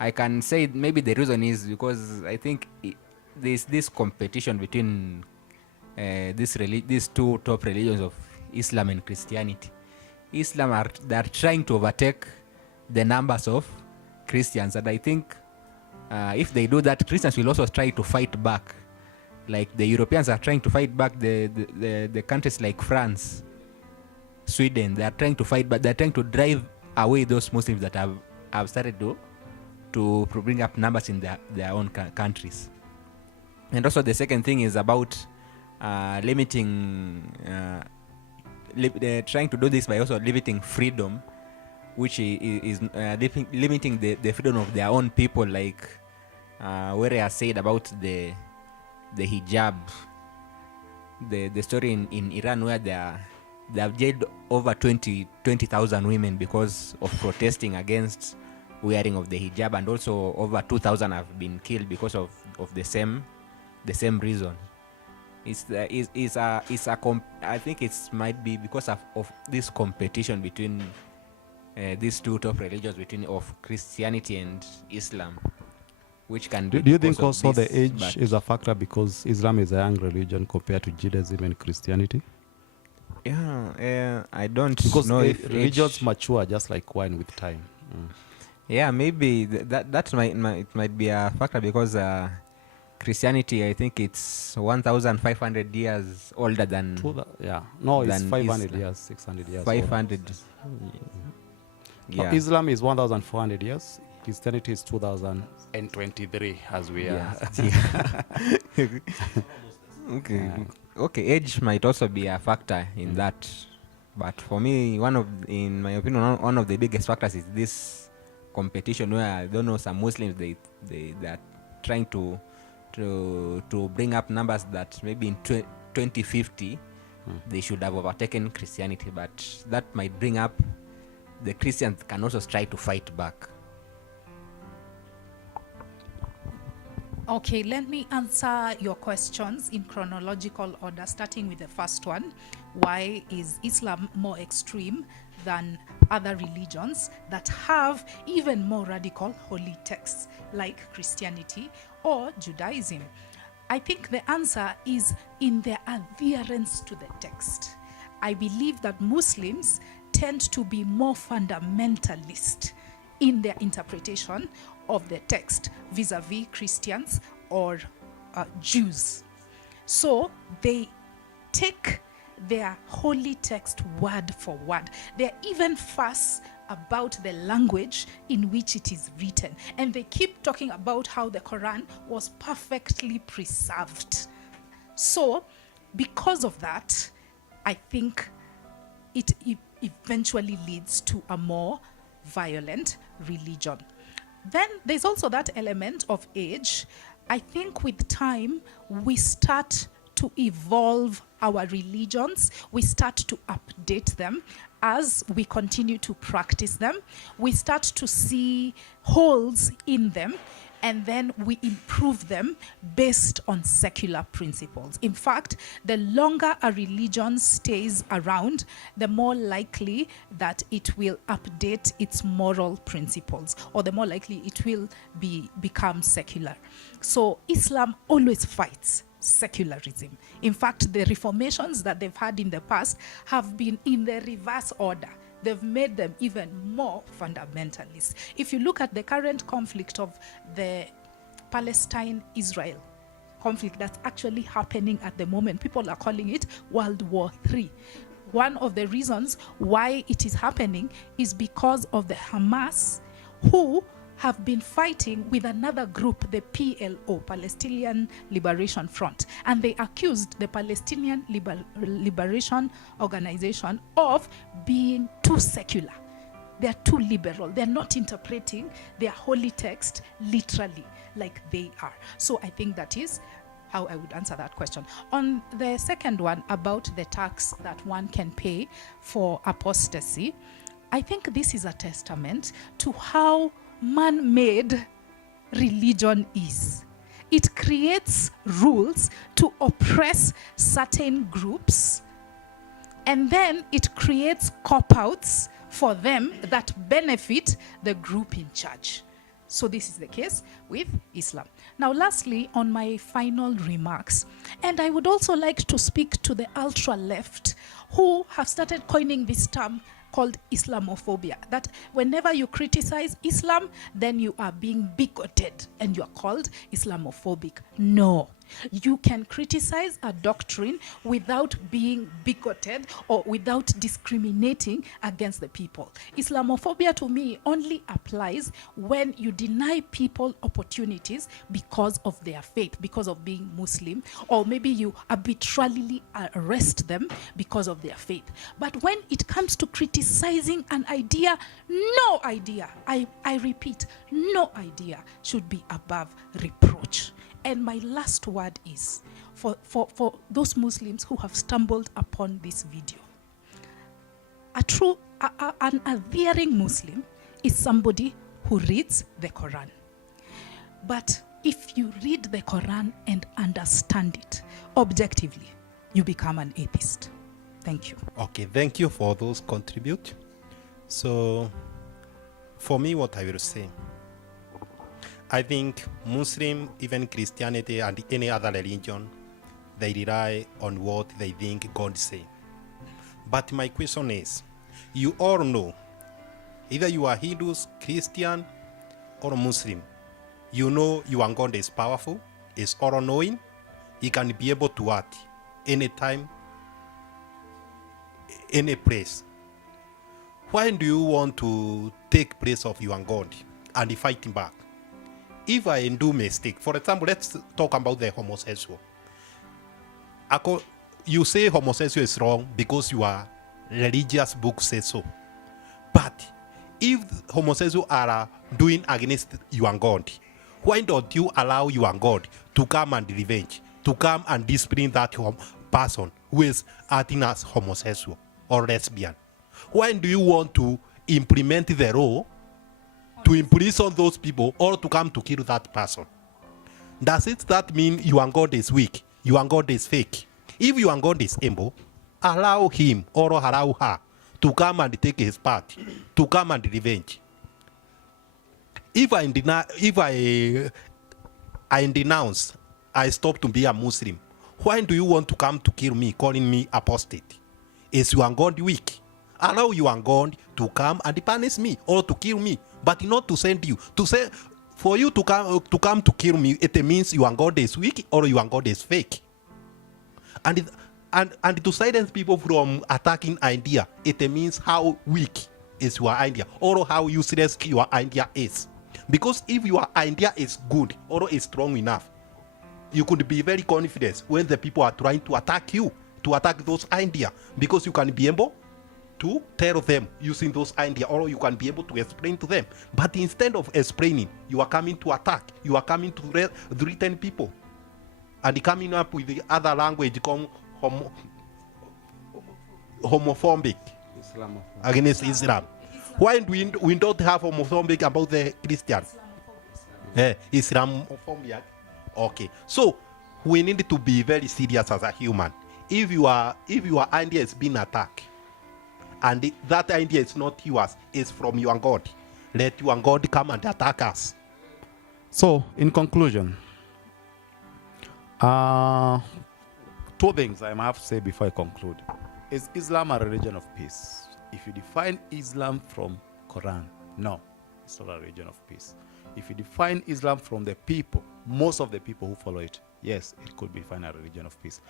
I can say maybe the reason is because I think there's this competition between these two top religions of Islam and Christianity. Islam they're trying to overtake the numbers of Christians, and I think if they do that, Christians will also try to fight back. Like the Europeans are trying to fight back, the countries like France, Sweden, they are trying to fight back. They're trying to drive away those Muslims that have started to bring up numbers in their own countries. And also the second thing is about limiting. They're trying to do this by also limiting freedom, which is limiting the freedom of their own people. Like where I said about the hijab, the story in Iran, where they have jailed over 20,000 women because of protesting against wearing of the hijab, and also over 2,000 have been killed because of the same reason. I think it might be because of this competition between these two top religions, of Christianity and Islam, which can do you think also the age is a factor, because Islam is a young religion compared to Judaism and Christianity? Yeah, I don't because know if religions mature just like wine with time. Yeah, maybe that might be a factor, because Christianity, I think it's 1,500 years older than. It's 500 years, 600 years. 500. Yeah. Islam is 1,400 years. Christianity is 2023, as we are. Okay. Okay, age might also be a factor in that, but for me, in my opinion, one of the biggest factors is this competition, where I don't know, some Muslims they are trying to bring up numbers that maybe in 2050 they should have overtaken Christianity, but that might bring up the Christians can also try to fight back. Okay, let me answer your questions in chronological order, starting with the first one. Why is Islam more extreme than other religions that have even more radical holy texts like Christianity or Judaism? I think the answer is in their adherence to the text. I believe that Muslims tend to be more fundamentalist in their interpretation of the text vis-a-vis Christians or Jews. So they take their holy text word for word. They're even fuss about the language in which it is written. And they keep talking about how the Quran was perfectly preserved. So because of that, I think it eventually leads to a more violent religion. Then there's also that element of age. I think with time, we start to evolve our religions. We start to update them as we continue to practice them. We start to see holes in them, and then we improve them based on secular principles. In fact, the longer a religion stays around, the more likely that it will update its moral principles, or the more likely it will become secular. So Islam always fights secularism. In fact, the reformations that they've had in the past have been in the reverse order. They've made them even more fundamentalist. If you look at the current conflict of the Palestine-Israel conflict that's actually happening at the moment, people are calling it World War III. One of the reasons why it is happening is because of the Hamas, who have been fighting with another group, the PLO, Palestinian Liberation Front, and they accused the Palestinian Liberation Organization of being too secular. They're too liberal. They're not interpreting their holy text literally like they are. So I think that is how I would answer that question. On the second one about the tax that one can pay for apostasy, I think this is a testament to how man-made religion is. It creates rules to oppress certain groups, and then it creates cop-outs for them that benefit the group in charge. So this is the case with Islam. Now, lastly, on my final remarks, and I would also like to speak to the ultra-left who have started coining this term called Islamophobia, that whenever you criticize Islam, then you are being bigoted and you are called Islamophobic. No. You can criticize a doctrine without being bigoted or without discriminating against the people. Islamophobia to me only applies when you deny people opportunities because of their faith, because of being Muslim, or maybe you arbitrarily arrest them because of their faith. But when it comes to criticizing an idea, no idea, I repeat, no idea should be above reproach. And my last word is for those Muslims who have stumbled upon this video. An adhering Muslim is somebody who reads the Quran. But if you read the Quran and understand it objectively, you become an atheist. Thank you. Okay, thank you for those contribute. So, for me, what I will say, I think Muslim, even Christianity and any other religion, they rely on what they think God say. But my question is, you all know, either you are Hindus, Christian, or Muslim, you know your God is powerful, is all-knowing, he can be able to act anytime, any place. Why do you want to take place of your God and fight him back? If I do mistake, for example, let's talk about the homosexual. You say homosexual is wrong because your religious book says so. But if homosexuals are doing against your God, why don't you allow your God to come and revenge, to come and discipline that person who is acting as homosexual or lesbian? Why do you want to implement the law to imprison those people or to come to kill that person? Does it that mean your God is weak? Your God is fake? If your God is able, allow him or allow her to come and take his part, to come and revenge. If I denounce, I stop to be a Muslim, why do you want to come to kill me, calling me apostate? Is your God weak? Allow your God to come and punish me or to kill me, but not to send you. To say, for you to come to kill me, it means your God is weak or your God is fake. And to silence people from attacking idea, it means how weak is your idea or how useless your idea is. Because if your idea is good or is strong enough, you could be very confident when the people are trying to attack you, to attack those ideas, because you can be able to tell them using those ideas, or you can be able to explain to them. But instead of explaining, you are coming to attack, you are coming to threaten people, and coming up with the other language called homophobic against Islam. Why do we don't have homophobic about the Christians? Islamophobia. Okay, so we need to be very serious as a human. If your idea is being attacked, and that idea is not yours, it's from your God, let your God come and attack us. So, in conclusion, two things I have to say before I conclude. Is Islam a religion of peace? If you define Islam from Quran, no, it's not a religion of peace. If you define Islam from the people, most of the people who follow it, yes, it could be defined a religion of peace.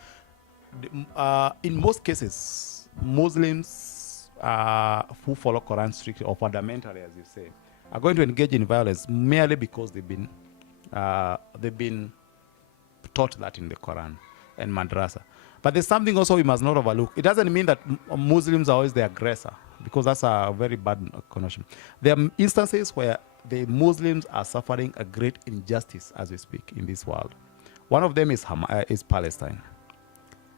In most cases, Muslims who follow Quran strictly or fundamentally, as you say, are going to engage in violence merely because they've been taught that in the Quran and madrasa. But there's something also we must not overlook. It doesn't mean that Muslims are always the aggressor, because that's a very bad connotation. There are instances where the Muslims are suffering a great injustice as we speak in this world. One of them is Palestine.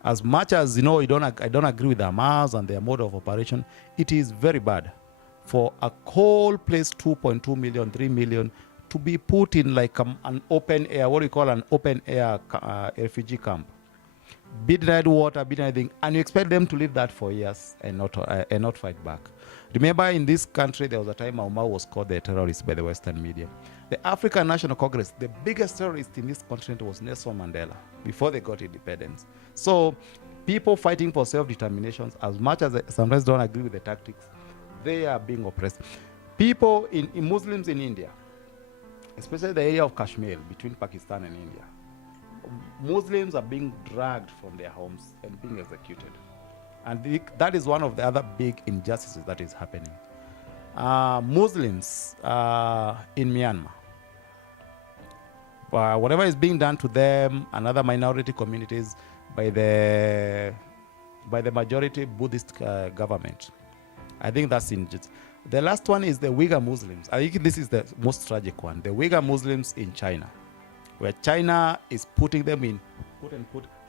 As much as, I don't agree with Hamas and their mode of operation, it is very bad for a whole place, 2.2 million, 3 million, to be put in like an open air, what do you call an open air refugee camp. Be denied water, be denied anything, and you expect them to live that for years and not fight back. Remember, in this country, there was a time Omar was called the terrorist by the Western media. The African National Congress, the biggest terrorist in this continent was Nelson Mandela before they got independence. So people fighting for self-determination, as much as I sometimes don't agree with the tactics, they are being oppressed. People in Muslims in India, especially the area of Kashmir between Pakistan and India, Muslims are being dragged from their homes and being executed. And that is one of the other big injustices that is happening. Muslims in Myanmar, whatever is being done to them and other minority communities by the majority Buddhist government, I think that's injustice. The last one is the Uyghur Muslims. I think this is the most tragic one. The Uyghur Muslims in China, where China is putting them in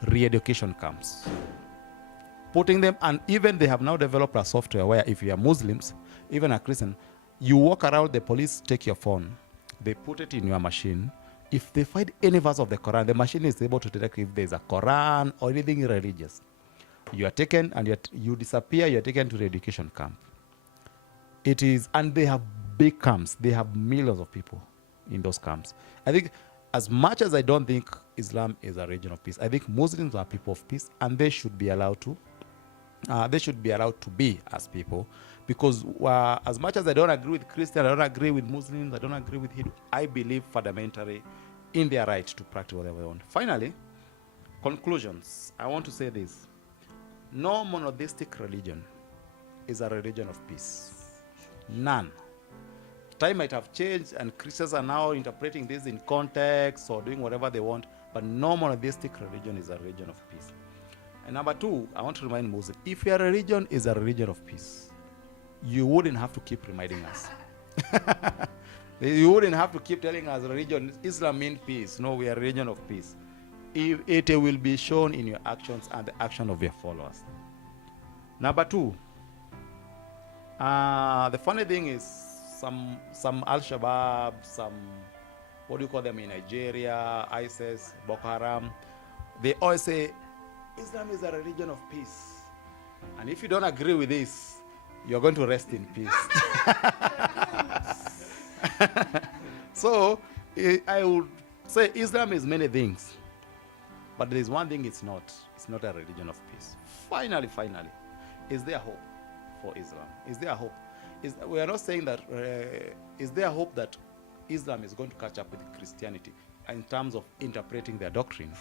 re-education camps. Putting them, and even they have now developed a software where if you are Muslims, even a Christian, you walk around, the police take your phone, they put it in your machine. If they find any verse of the Quran, the machine is able to detect if there's a Quran or anything religious. You are taken and you disappear, you are taken to the education camp. It is, and they have big camps. They have millions of people in those camps. I think, as much as I don't think Islam is a religion of peace, I think Muslims are people of peace, and they should be allowed to. Be as people, because as much as I don't agree with Christians, I don't agree with Muslims, I don't agree with Hindu, I believe fundamentally in their right to practice whatever they want. Finally, conclusions. I want to say this: no monotheistic religion is a religion of peace. None. Time might have changed, and Christians are now interpreting this in context or doing whatever they want, but no monotheistic religion is a religion of peace. And number two, I want to remind Muslims, if your religion is a religion of peace, you wouldn't have to keep reminding us. You wouldn't have to keep telling us religion, Islam means peace. No, we are a religion of peace. It will be shown in your actions and the action of your followers. Number two, the funny thing is, some Al-Shabaab, some, what do you call them in Nigeria, ISIS, Boko Haram, they always say, Islam is a religion of peace. And if you don't agree with this, you're going to rest in peace. So, I would say Islam is many things. But there's one thing it's not. It's not a religion of peace. Finally, is there hope for Islam? Is there hope? We are not saying that, is there hope that Islam is going to catch up with Christianity in terms of interpreting their doctrine,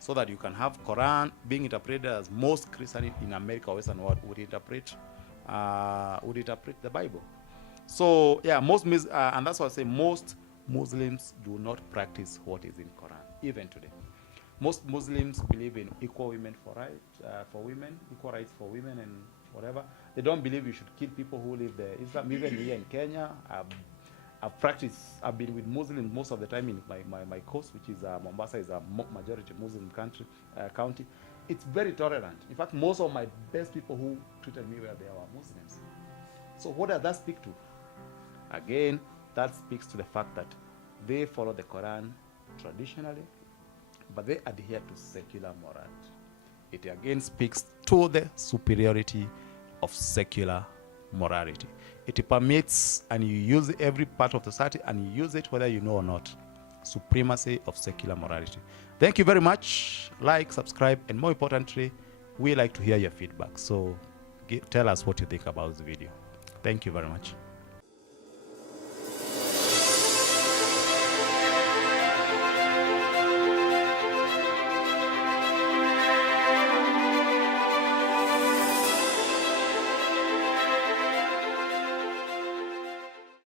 so that you can have Quran being interpreted as most Christians in America or Western world would interpret the Bible. So yeah, and that's why I say most Muslims do not practice what is in Quran, even today. Most Muslims believe in equal women for women, equal rights for women and whatever. They don't believe you should kill people who live there. Islam, even here in Kenya, I've been with Muslims most of the time in my coast, which is Mombasa is a majority Muslim county. It's very tolerant. In fact, most of my best people who treated me well, they were Muslims. So what does that speak to? Again, that speaks to the fact that they follow the Quran traditionally, but they adhere to secular morality. It again speaks to the superiority of secular morality. It permits, and you use every part of the society, and you use it whether you know or not. Supremacy of secular morality. Thank you very much. Like, subscribe, and more importantly, we like to hear your feedback. So tell us what you think about the video. Thank you very much.